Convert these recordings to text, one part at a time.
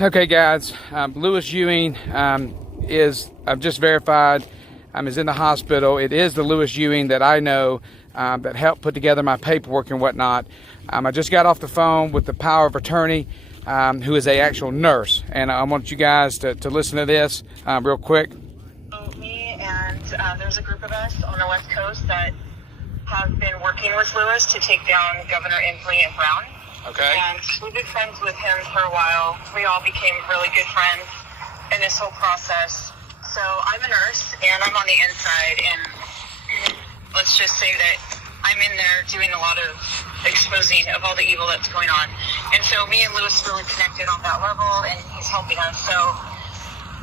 Okay, guys, Lewis Ewing is, I've just verified, is in the hospital. It is the Lewis Ewing that I know that helped put together my paperwork and whatnot. I just got off the phone with the power of attorney, who is a actual nurse, and I want you guys to listen to this real quick. So me and there's a group of us on the West Coast that have been working with Lewis to take down Governor Inslee and Brown. Okay. And we've been friends with him for a while. We all became really good friends in this whole process. So I'm a nurse, and I'm on the inside, and let's just say that I'm in there doing a lot of exposing of all the evil that's going on. And so me and Lewis really connected on that level, and he's helping us. So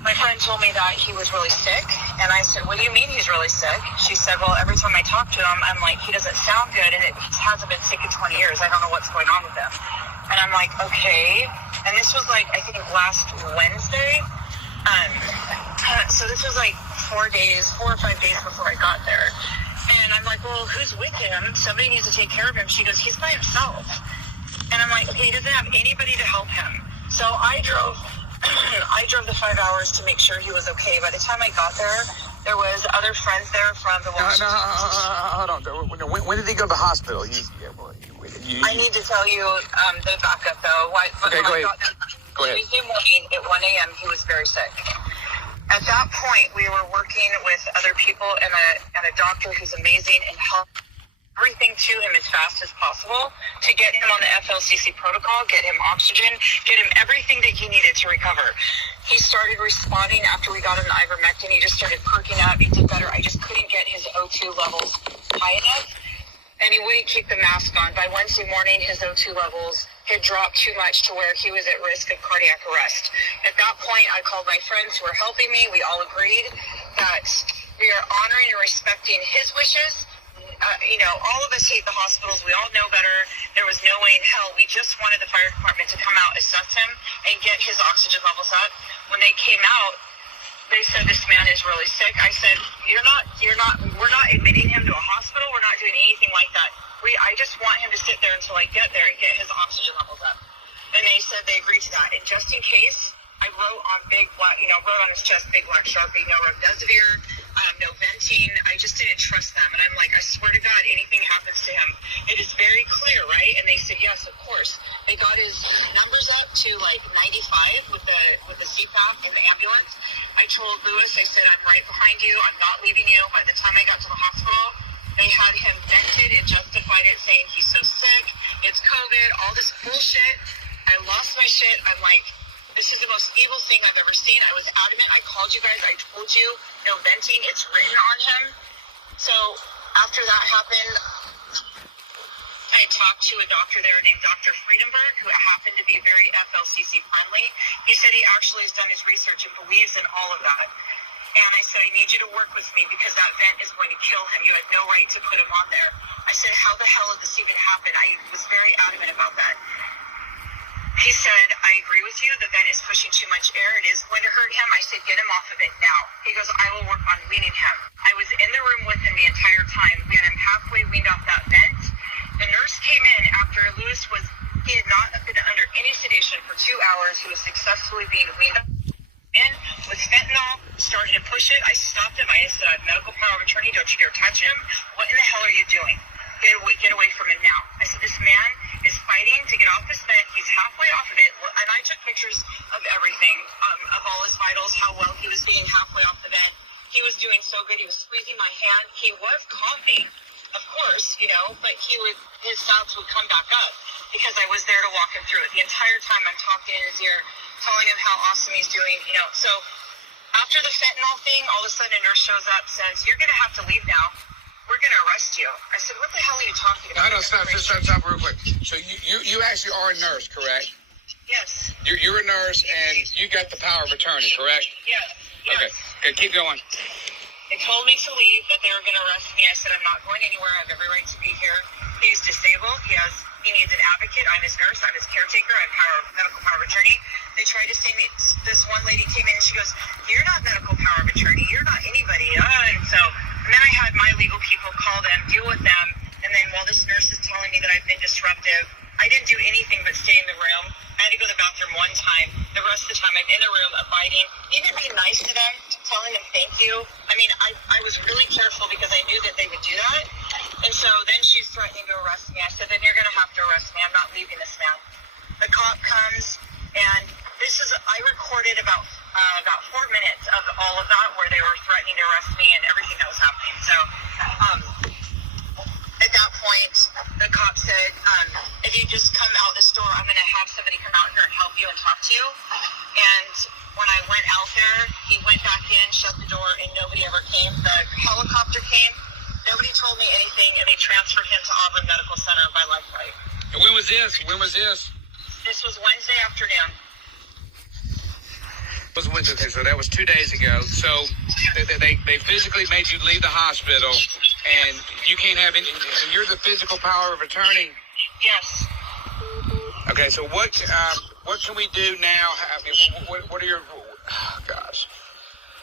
my friend told me that he was really sick, and I said, what do you mean he's really sick? She said, well, every time I talk to him, I'm like, he doesn't sound good, and he hasn't been sick in 20 years. I don't know what's going on with him. And I'm like, okay. And this was like, I think last Wednesday. So this was like 4 or 5 days before I got there. And I'm like, well, who's with him? Somebody needs to take care of him. She goes, he's by himself. And I'm like, okay, he doesn't have anybody to help him. So I drove the 5 hours to make sure he was okay. By the time I got there was other friends there from the Washington. Hold on. When did he go to the hospital? I need to tell you the backup, though. Okay, go ahead. Go ahead. Tuesday morning at 1 a.m., he was very sick. At that point, we were working with other people and a doctor who's amazing and helped everything to him as fast as possible to get him on the FLCC protocol, get him oxygen, get him everything that he needed to recover. He started responding after we got him the ivermectin. He just started perking up. He did better. I just couldn't get his O2 levels high enough, and he wouldn't keep the mask on. By Wednesday morning, his O2 levels had dropped too much to where he was at risk of cardiac arrest. At that point, I called my friends who were helping me. We all agreed that we are honoring and respecting his wishes. All of us hate the hospitals. We all know better. There was no way in hell. We just wanted the fire department to come out, assess him, and get his oxygen levels up. When they came out, they said this man is really sick. I said, we're not admitting him to a hospital. We're not doing anything like that. I just want him to sit there until I get there and get his oxygen levels up. And they said they agreed to that. And just in case, I wrote on wrote on his chest, big black Sharpie, no remdesivir, no venting. I just didn't trust them. And I'm like, I swear to God, anything happens to him, it is very clear, right? And they said, yes, of course. They got his numbers up to like 95 with the CPAP and the ambulance. I told Lewis, I said, I'm right behind you. I'm not leaving you. By the time I got to the hospital, they had him vented and justified it, saying he's so sick, it's COVID, all this bullshit. I lost my shit. I'm like, this is the most evil thing I've ever seen. I was adamant. I called you guys. I told you, no venting. It's written on him. So after that happened, I talked to a doctor there named Dr. Friedenberg, who happened to be very FLCC friendly. He said he actually has done his research and believes in all of that. And I said, I need you to work with me because that vent is going to kill him. You had no right to put him on there. I said, how the hell did this even happen? I was very adamant about that. He said, I agree with you. The vent is pushing too much air. It is going to hurt him. I said, get him off of it now. He goes, I will work on weaning him. I was in the room with him the entire time. We had him halfway weaned off that vent. The nurse came in after Lewis he had not been under any sedation for 2 hours. He was successfully being weaned in with fentanyl, started to push it. I stopped him. I said, I have medical power of attorney. Don't you dare touch him. What in the hell are you doing? Get away from him now. I said, this man is fighting to get off this vent. He's halfway off of it. And I took pictures of everything, of all his vitals, how well he was being halfway off the vent. He was doing so good. He was squeezing my hand. He was coughing, of course, but his sounds would come back up because I was there to walk him through it. The entire time I'm talking in his ear, telling him how awesome he's doing, So after the fentanyl thing, all of a sudden a nurse shows up, says, you're going to have to leave now. We're going to arrest you. I said, what the hell are you talking about? No, stop real quick. So you actually are a nurse, correct? Yes. You're a nurse, and you got the power of attorney, correct? Yes. Okay, keep going. They told me to leave, that they were going to arrest me. I said, I'm not going anywhere. I have every right to be here. He's disabled. He needs an advocate. I'm his nurse. I'm his caretaker. I'm medical power of attorney. They tried to say me, this one lady came in and she goes, you're not medical power of attorney. You're not anybody. And then I had my legal people call them, deal with them. And then while this nurse is telling me that I've been disruptive, I didn't do anything but stay in the room. I had to go to the bathroom bathroom one time. The rest of the time I'm in the room abiding, even being nice to them, telling them thank you. I mean, I was really careful because I knew that they would do that. And so then she's threatening to arrest me. I said, then you're going to have to arrest me. I'm not leaving this man. The cop comes, and I recorded about 4 minutes of all of that where they were threatening to arrest me and everything that was happening. So at that point, the cop said, if you just come out this door, I'm going to have somebody come out here and help you and talk to you. And when I went out there, he went back in, shut the door, and nobody ever came. The helicopter came. Nobody told me anything, and they transferred him to Auburn Medical Center by Life Flight. And when was this? This was Wednesday afternoon. Was Wednesday, so that was 2 days ago. So they physically made you leave the hospital, and you can't have any. You're the physical power of attorney. Yes. Okay, so what can we do now? I mean, what are your? Oh, gosh.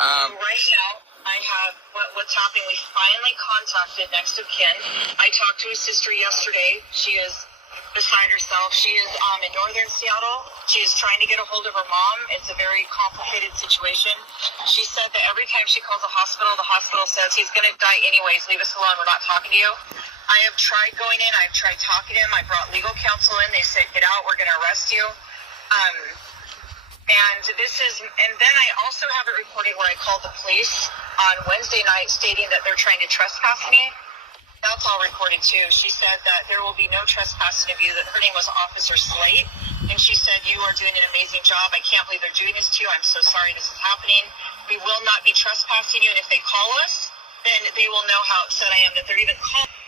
Right now, I have what's happening. We finally contacted next of kin. I talked to his sister yesterday. She is beside herself. She is in northern Seattle. She is trying to get a hold of her mom. It's a very complicated situation. She said that every time she calls the hospital says, he's going to die anyways. Leave us alone. We're not talking to you. I have tried going in. I've tried talking to him. I brought legal counsel in. They said, get out. We're going to arrest you. And then I also have it recorded where I called the police on Wednesday night stating that they're trying to trespass me. That's all recorded too. She said that there will be no trespassing of you. That her name was Officer Slate, and she said you are doing an amazing job. I can't believe they're doing this to you. I'm so sorry this is happening. We will not be trespassing you, and if they call us, then they will know how upset I am that they're even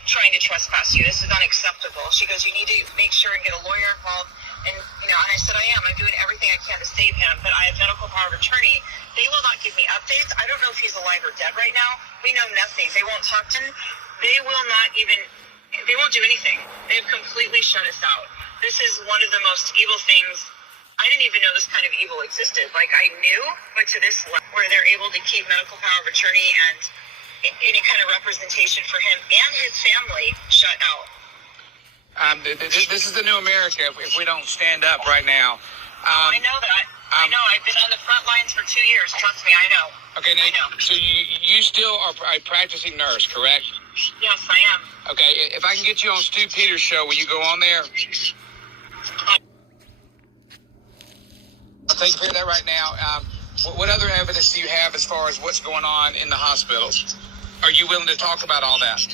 trying to trespass you. This is unacceptable. She goes, you need to make sure and get a lawyer involved. And and I said I am. I'm doing everything I can to save him, but I have medical power of attorney. They will not give me updates. I don't know if he's alive or dead right now. We know nothing. They won't talk to him. They won't do anything. They've completely shut us out. This is one of the most evil things. I didn't even know this kind of evil existed. Like, I knew, but to this level, where they're able to keep medical power of attorney and any kind of representation for him and his family shut out. This is the new America if we don't stand up right now. I know that. I know. I've been on the front lines for 2 years. Trust me, I know. Okay, now, I know. So you still are a practicing nurse, correct? Yes, I am. Okay, if I can get you on Stu Peters' show, will you go on there? I'll take care of that right now. What other evidence do you have as far as what's going on in the hospitals? Are you willing to talk about all that?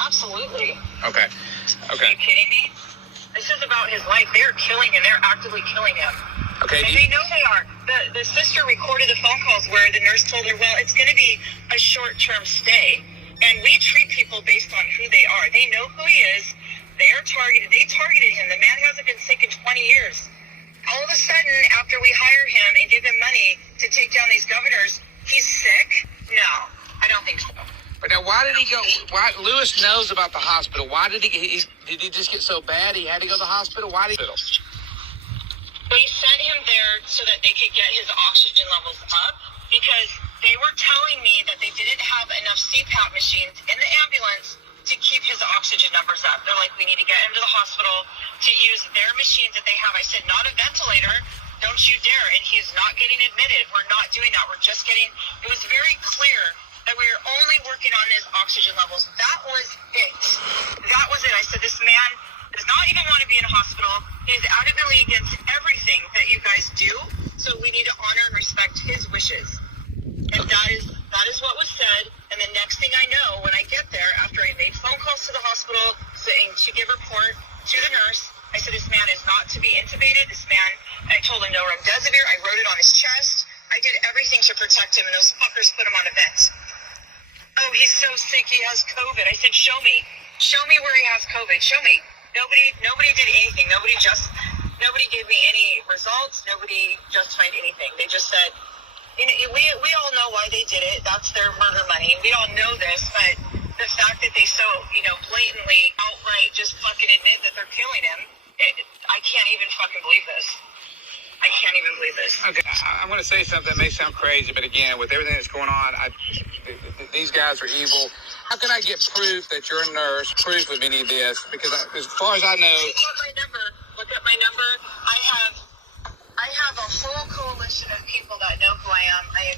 Absolutely. Okay. Are you kidding me? This is about his life. They're killing him. They're actively killing him. Okay. And they know they are. The sister recorded the phone calls where the nurse told her, well, it's going to be a short-term stay. And we treat people based on who they are. They know who he is. They are targeted. They targeted him. The man hasn't been sick in 20 years. All of a sudden, after we hire him and give him money to take down these governors, he's sick? No, I don't think so. But now, why did he go? Why Lewis knows about the hospital? Why did he just get so bad he had to go to the hospital? Why did he? They sent him there so that they could get his oxygen levels up because they were telling me that they didn't have enough CPAP machines in the ambulance to keep his oxygen numbers up. They're like, we need to get him to the hospital to use their machines that they have. I said, not a ventilator. Don't you dare. And he is not getting admitted. We're not doing that. We're just getting, it was very clear that we were only working on his oxygen levels. That was it. That was it. I said, this man does not even want to be in a hospital. He is adamantly against everything that you guys do. So we need to honor and respect his wishes. And that is what was said. And the next thing I know, when I get there, after I made phone calls to the hospital saying to give a report to the nurse, I said, this man is not to be intubated. This man, I told him no remdesivir. I wrote it on his chest. I did everything to protect him, and those fuckers put him on a vent. Oh, he's so sick, he has COVID. I said, show me. Show me where he has COVID. Show me. Nobody did anything. Nobody gave me any results. Nobody justified anything. They just said, we all know why they did it. That's their murder money. We all know this, but the fact that they so, blatantly, outright just fucking admit that they're killing him, I can't even fucking believe this. I can't even believe this. Okay, I'm going to say something that may sound crazy, but again, with everything that's going on, these guys are evil. How can I get proof that you're a nurse, proof of any of this? Because as far as I know... Look at my number. I have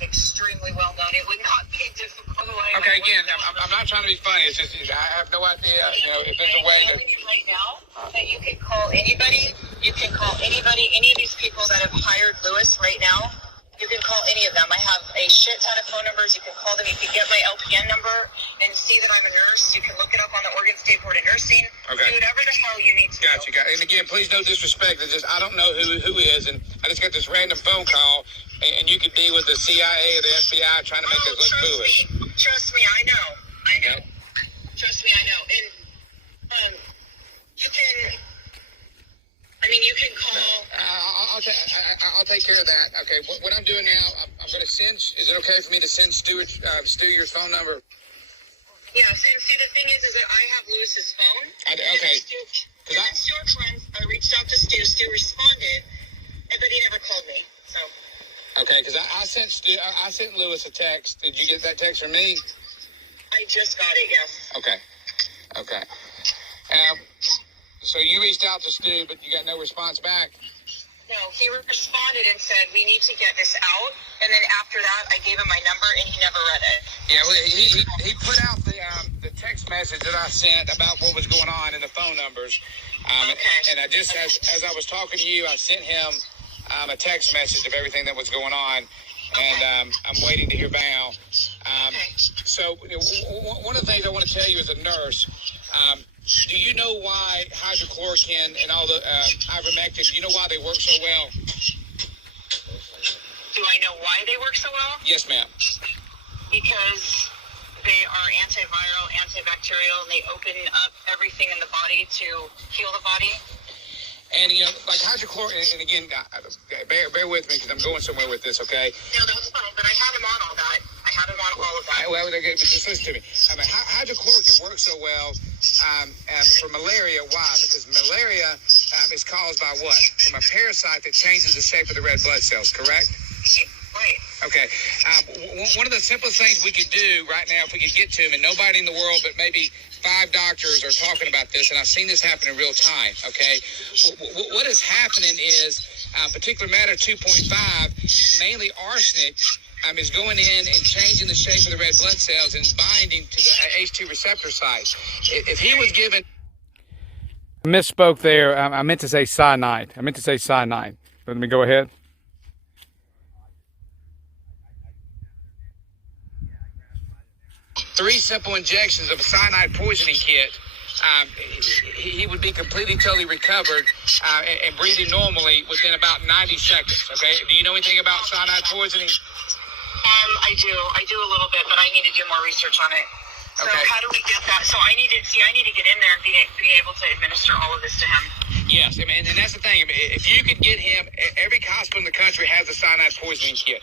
extremely well known. It would not be difficult. Okay, again, I'm not trying to be funny. It's just I have no idea, if there's a way to. I'm telling you right now that you can call anybody. You can call anybody. Any of these people that have hired Lewis right now. You can call any of them. I have a shit ton of phone numbers. You can call them. You can get my LPN number and see that I'm a nurse. You can look it up on the Oregon State Board of Nursing. Okay. Do whatever the hell you need to Gotcha, do. And again, please no disrespect. It's just I don't know who is, and I just got this random phone call, and you could be with the CIA or the FBI trying to make us look foolish. Trust me, I know. Okay. Trust me, I know. And you can. You can call. I'll take care of that. Okay. What I'm doing now, I'm going to send. Is it okay for me to send Stu your phone number? Yes. And see, the thing is that I have Lewis's phone. Okay. Stu friends. I reached out to Stu. Stu responded, but he never called me. So. Okay, because I sent Lewis a text. Did you get that text from me? I just got it. Yes. Okay. So you reached out to Stu, but you got no response back? No, he responded and said, we need to get this out. And then after that, I gave him my number, and he never read it. Yeah, well, he put out the text message that I sent about what was going on in the phone numbers. Okay. And I just, as I was talking to you, I sent him a text message of everything that was going on. And I'm waiting to hear back. So one of the things I want to tell you as a nurse, do you know why hydrochloroquine and all the ivermectin, do you know why they work so well? Do I know why they work so well? Yes, ma'am. Because they are antiviral, antibacterial, and they open up everything in the body to heal the body. And, like hydrochloroquine, and again, bear with me because I'm going somewhere with this, okay? No, that's fine, but I had him on all that. I had him on all of that. Well, just listen to me. Hydrochloroquine works so well for malaria. Why? Because malaria is caused by what? From a parasite that changes the shape of the red blood cells, correct? Right. Okay. One of the simplest things we could do right now, if we could get to them, and nobody in the world but maybe 5 doctors are talking about this, and I've seen this happen in real time, okay? What is happening is particular matter 2.5, mainly arsenic, is going in and changing the shape of the red blood cells and binding to the H2 receptor site. If he was given... I misspoke there. I meant to say cyanide. Let me go ahead. Three simple injections of a cyanide poisoning kit, he would be completely, totally recovered and breathing normally within about 90 seconds, okay? Do you know anything about cyanide poisoning? I do a little bit, but I need to do more research on it. So okay. How do we get that? So I need to get in there and be able to administer all of this to him. Yes, and that's the thing. If you could get him, every hospital in the country has a cyanide poisoning kit.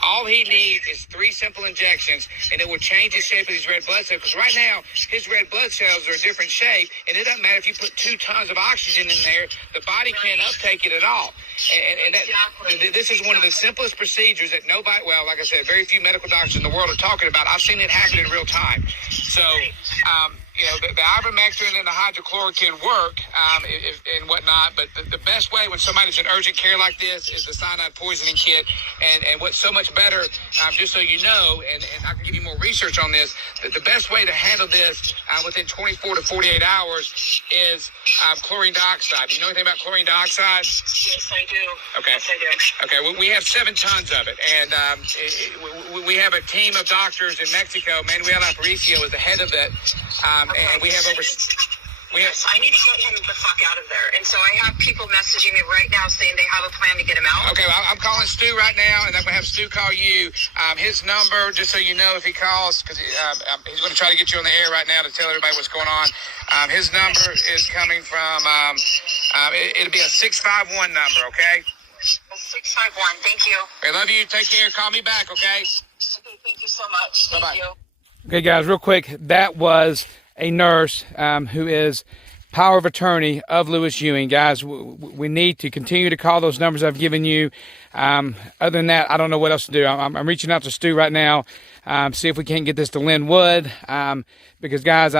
All he needs is 3 simple injections, and it will change the shape of his red blood cells. Because right now, his red blood cells are a different shape, and it doesn't matter if you put 2 tons of oxygen in there, the body can't uptake it at all. And this is one of the simplest procedures that nobody, well, like I said, very few medical doctors in the world are talking about. I've seen it happen in real time. So, the ivermectin and the hydrochloroquine work and whatnot, but the best way when somebody's in urgent care like this is the cyanide poisoning kit. And what's so much better, just so you know, and I can give you more research on this, the best way to handle this within 24 to 48 hours is chlorine dioxide. Do you know anything about chlorine dioxide? Yes, I do. Okay. Yes, I do. Okay, we have 7 tons of it, and we have a team of doctors in Mexico. Manuel Aparicio is the head of it, and we have over... Yes, I need to get him the fuck out of there. And so I have people messaging me right now saying they have a plan to get him out. Okay, well, I'm calling Stu right now, and I'm going to have Stu call you. His number, just so you know if he calls, because he's going to try to get you on the air right now to tell everybody what's going on. His number is coming from, it'll be a 651 number, okay? 651, thank you. I love you. Take care. Call me back, okay? Okay, thank you so much. Thank Bye-bye. you. Okay, guys, real quick, that was a nurse who is power of attorney of Lewis Ewing. Guys, we need to continue to call those numbers I've given you. Other than that, I don't know what else to do. I'm reaching out to Stu right now, see if we can't get this to Linwood, because, guys,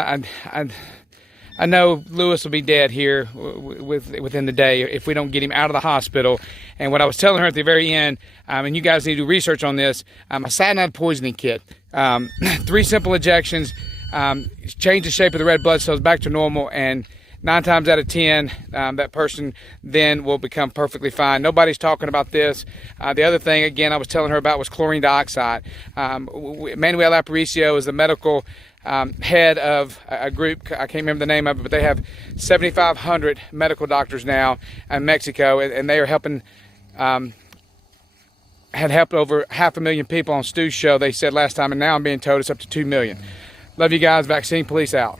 I know Lewis will be dead here within the day if we don't get him out of the hospital. And what I was telling her at the very end, and you guys need to do research on this, a cyanide poisoning kit. 3 simple injections, change the shape of the red blood cells back to normal, and 9 times out of 10, that person then will become perfectly fine. Nobody's talking about this. The other thing, again, I was telling her about was chlorine dioxide. Manuel Aparicio is the medical head of a group, I can't remember the name of it, but they have 7,500 medical doctors now in Mexico, and they are helping, had helped over 500,000 people on Stu's show, they said last time, and now I'm being told it's up to 2 million. Love you guys. Vaccine Police out.